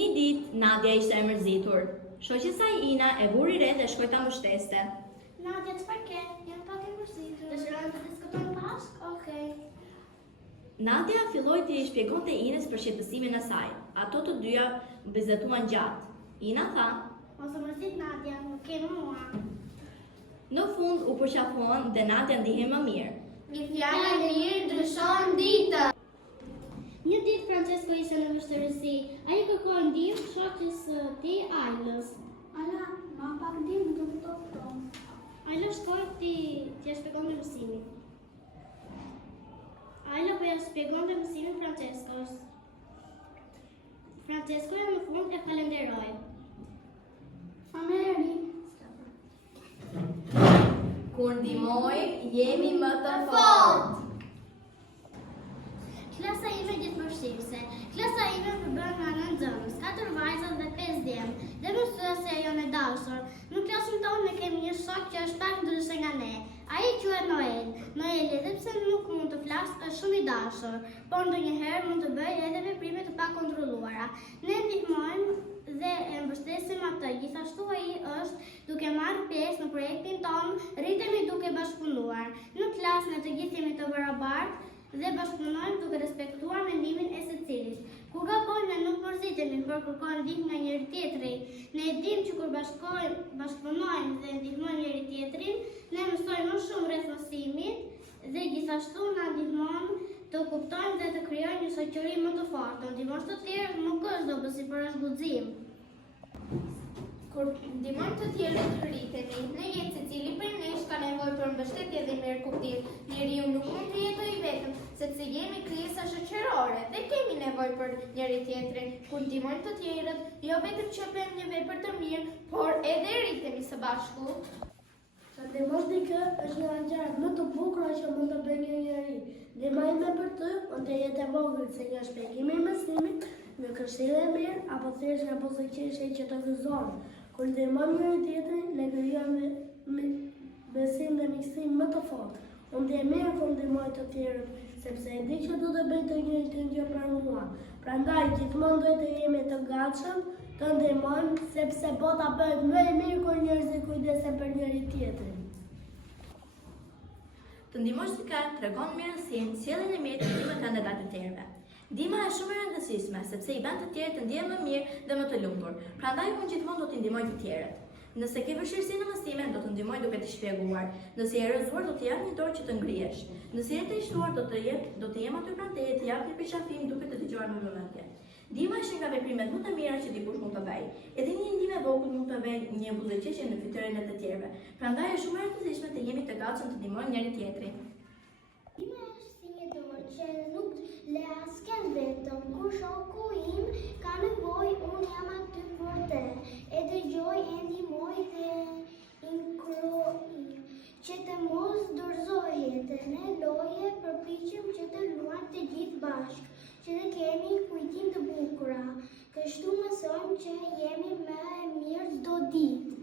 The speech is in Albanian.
Një ditë, Nadia ishte e mërzitur. Shoqja e saj Ina e vuri re dhe shkoi ta mbështeste. Nadia, çfarë ke? Jam pak e mërzitur. Dëshiron të diskutojmë bashkë? Okej. Nadia filloi të i shpjegonte Inës për shqetësimin e saj. Ato të dyja bizetuan gjatë. Ina tha: Mos u mërzit Nadia, nuk ke mua. Në fund u përqafuan dhe Nadia ndihej më mirë. Një fjalë e mirë ndryshon ditën. Një ditë Francesco ishte në vështirësi. Ai kërkoi ndihmë shoqes së tij Ailës. Ala, ma pak ndihmë do të kupton. Aila shkoi t'ia shpjegonte mësimin. Aila po ja shpjegonte mësimin Francescos. Francesco në fund e falenderoi. Fameri. Kur ndihmoj, jemi më të fortë. Klasa ime gjithëmërshirëse. Klasa ime përbën nga 9 nxënës, 4 vajza dhe 5 djemë. Dhe mësuesja jonë e dashur. Në klasën tonë ne kemi një shok që është pak ndryshe nga ne. Ai quhet Noel. Noeli, edhe pse nuk mund të flasë, është shumë i dashur, por ndonjëherë mund të bëjë edhe veprime të pakontrolluara. Ne ndihmojmë dhe e mbështesim atë. Gjithashtu ai është duke marrë pjesë në projektin tonë, rritemi duke bashkëpunuar. Në klasë ne të gjithë jemi të barabartë dhe bashkëpunojmë duke respektuar mendimin e secilit. Kur gabojmë ne nuk mërzitemi, por kërkojmë ndihmë nga njëri tjetri. Ne e dimë që kur bashkëpunojmë dhe ndihmojmë njëri tjetrin, ne mësojmë më shumë rreth mësimit dhe gjithashtu na ndihmon të kuptojmë dhe të krijojmë një shoqëri më të fortë. Të ndihmosh të tjerë nuk është dobësi, por është guxim. Kur ndihmojmë të tjerët të rritemi, ne jetë secili prej nesh ka nevojë për mbështetje dhe mirëkuptim. Njeriu nuk mund të jetojë vetëm, sepse jemi krijesa shoqërore dhe kemi nevojë për njëri tjetrin. Kur ndihmojmë të tjerët, jo vetëm që bëjmë një vepër të mirë, por edhe rritemi së bashku. Të ndihmosh dikë është një nga gjërat më të bukura që mund të bëjë një njeri. Ndihma ime për ty mund të jetë e vogël se një shpjegim i mësimit, një këshillë e mirë apo thjesht një buzëqeshje që të gëzon. Kur ndihmojmë njëri tjetrin, ne krijojmë besim dhe miqësi më të fortë. Unë ndjej mirë kur ndihmoj të tjerët, sepse e di që do të bëj të njëjtën gjë për mua. Prandaj gjithmonë duhet të jemi të gatshëm të ndihmojmë, sepse bota bëhet më e mirë kur njerëzit kujdesen për njëri tjetrin. Të ndihmosh dikën tregon mirësinë, sjelljen e mirë të ndihmës kandidatë të tjerëve. Ndihma është shumë e rëndësishme sepse i bën të tjerët të ndjehen më mirë dhe më të lumtur. Prandaj unë gjithmonë do t'i ndihmoj të tjerët. Nëse ke vështirësi në mësime, do të ndihmoj duke t'i shpjeguar. Nëse je rrëzuar, do të jap një dorë që të ngrihesh. Nëse je të ishtuar, do të jem aty pranë teje, të jap një përshafim duke të dëgjuar me vëmendje. Ndihma është një nga veprimet më të mira që dikush mund të bëjë. Edhe një ndihmë e vogël mund të bëjë një buzëqeshje në fytyrën e të tjerëve. Prandaj është shumë e rëndësishme të jemi të gatshëm të ndihmojmë njëri tjetrin. Ndihma është si një dorë që nuk le asken vetëm. Kur shoku im ka nevojë, unë jam aty për te. E dëgjoj, e ndihmoj dhe inkroj që të mos dorëzohet. Ne loje përpiqem që të luajmë të gjithë bashkë, që të kemi kujtim të bukura. Kështu mësojmë që jemi më e mirë çdo ditë.